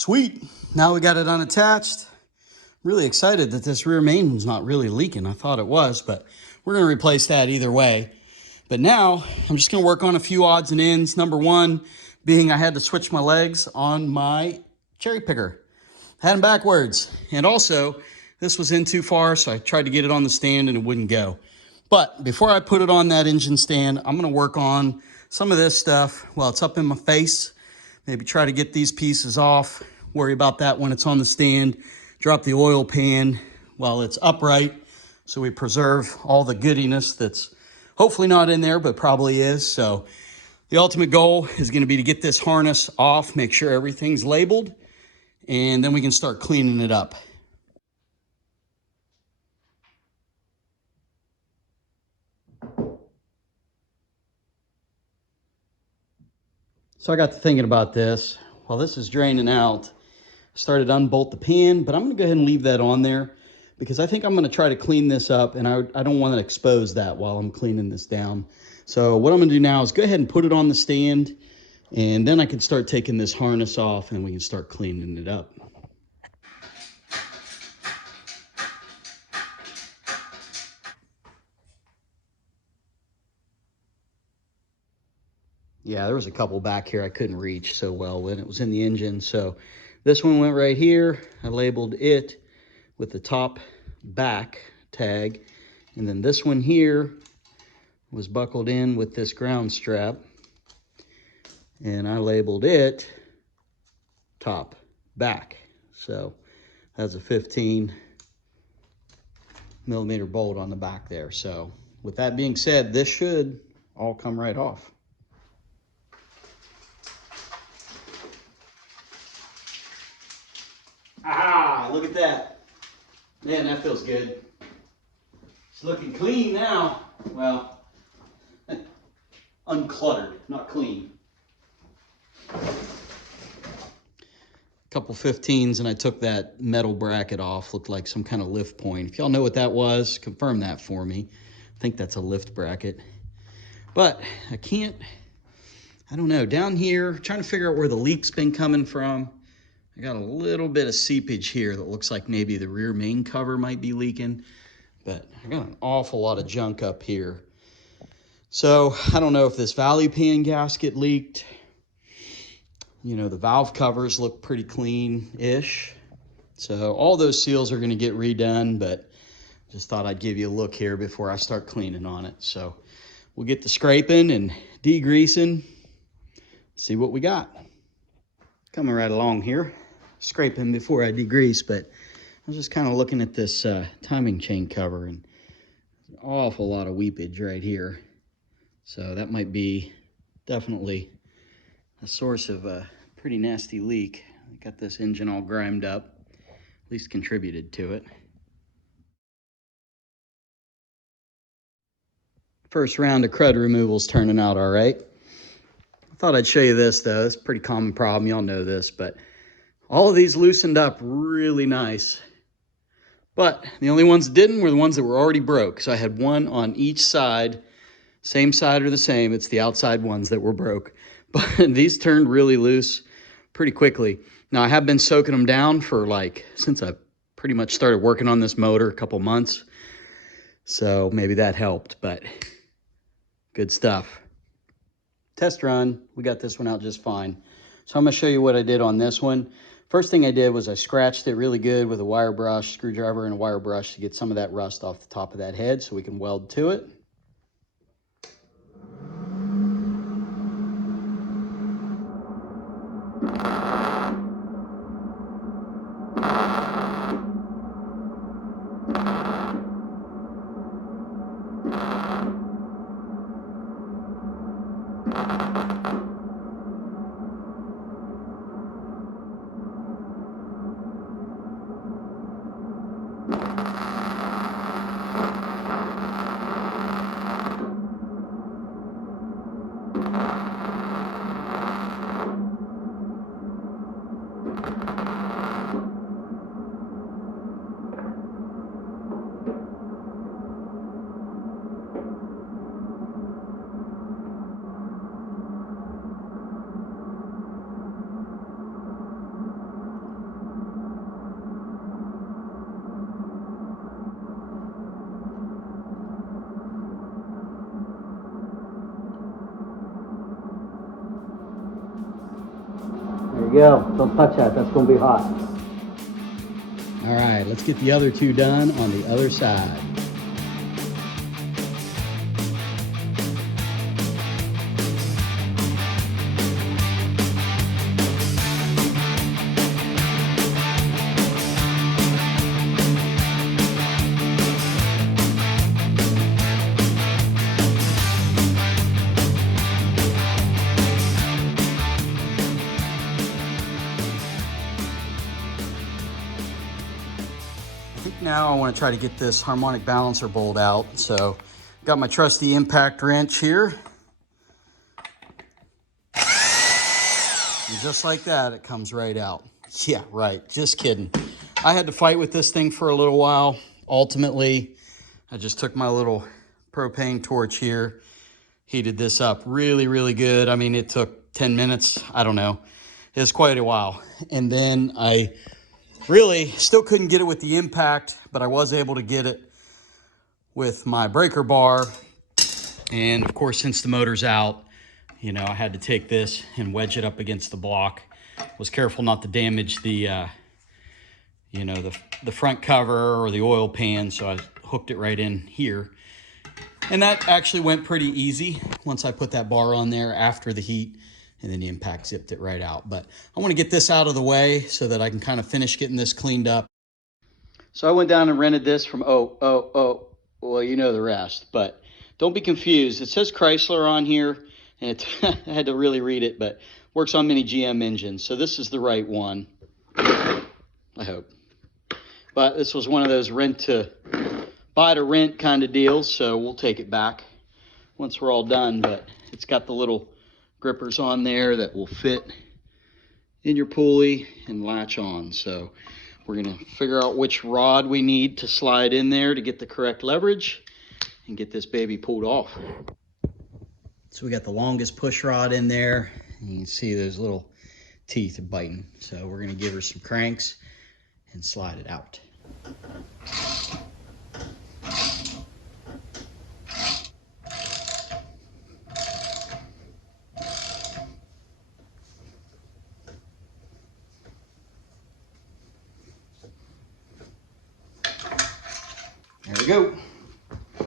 Sweet. Now we got it unattached. Really excited that this rear main was not really leaking. I thought it was, but we're going to replace that either way. But now I'm just going to work on a few odds and ends. Number one being I had to switch my legs on my cherry picker. Had them backwards. And also, this was in too far, so I tried to get it on the stand and it wouldn't go. But before I put it on that engine stand, I'm going to work on some of this stuff while it's up in my face. Maybe try to get these pieces off. Worry about that when it's on the stand. Drop the oil pan while it's upright so we preserve all the goodiness that's hopefully not in there, but probably is. So the ultimate goal is going to be to get this harness off, make sure everything's labeled, and then we can start cleaning it up. So I got to thinking about this. While this is draining out, I started to unbolt the pan, but I'm going to go ahead and leave that on there because I think I'm going to try to clean this up, and I don't want to expose that while I'm cleaning this down. So what I'm going to do now is go ahead and put it on the stand, and then I can start taking this harness off and we can start cleaning it up. Yeah, there was a couple back here I couldn't reach so well when it was in the engine. So this one went right here. I labeled it with the top back tag. And then this one here was buckled in with this ground strap. And I labeled it top back. So that's a 15 millimeter bolt on the back there. So with that being said, this should all come right off. Ah, look at that. Man, that feels good. It's looking clean now. Well, uncluttered, not clean. Couple 15s and I took that metal bracket off. Looked like some kind of lift point. If y'all know what that was, confirm that for me. I think that's a lift bracket. But I don't know. Down here, trying to figure out where the leak's been coming from. I got a little bit of seepage here that looks like maybe the rear main cover might be leaking, but I got an awful lot of junk up here. So I don't know if this valley pan gasket leaked. You know, the valve covers look pretty clean-ish. So all those seals are going to get redone, but just thought I'd give you a look here before I start cleaning on it. So we'll get the scraping and degreasing, see what we got. Coming right along here, scraping before I degrease, but I was just kind of looking at this timing chain cover and an awful lot of weepage right here. So that might be definitely a source of a pretty nasty leak. Got this engine all grimed up, at least contributed to it. First round of crud removal's turning out all right. I thought I'd show you this though. It's a pretty common problem, y'all know this, but all of these loosened up really nice. But the only ones that didn't were the ones that were already broke. So I had one on each side, same side or the same. It's the outside ones that were broke. But these turned really loose pretty quickly. Now I have been soaking them down for since I pretty much started working on this motor a couple months. So maybe that helped, but good stuff. Test run, we got this one out just fine. So I'm gonna show you what I did on this one. First thing I did was I scratched it really good with a wire brush, screwdriver and a wire brush to get some of that rust off the top of that head so we can weld to it. you go. Don't touch that. That's going to be hot. All right, let's get the other two done on the other side. Now I want to try to get this harmonic balancer bolt out. So got my trusty impact wrench here. And just like that, it comes right out. Yeah, right. Just kidding. I had to fight with this thing for a little while. Ultimately, I just took my little propane torch here, heated this up really, really good. I mean, it took 10 minutes. I don't know. It was quite a while. And then I really still couldn't get it with the impact, but I was able to get it with my breaker bar. And of course, since the motor's out, you know, I had to take this and wedge it up against the block. Was careful not to damage the, you know, the front cover or the oil pan. So I hooked it right in here. And that actually went pretty easy once I put that bar on there after the heat, and then the impact zipped it right out. But I want to get this out of the way so that I can kind of finish getting this cleaned up. So I went down and rented this from, well, you know the rest, but don't be confused. It says Chrysler on here, and I had to really read it, but works on many GM engines. So this is the right one, I hope. But this was one of those buy to rent kind of deals, so we'll take it back once we're all done. But it's got the little grippers on there that will fit in your pulley and latch on. So we're gonna figure out which rod we need to slide in there to get the correct leverage and get this baby pulled off. So we got the longest push rod in there. You can see those little teeth biting. So we're gonna give her some cranks and slide it out. There we go.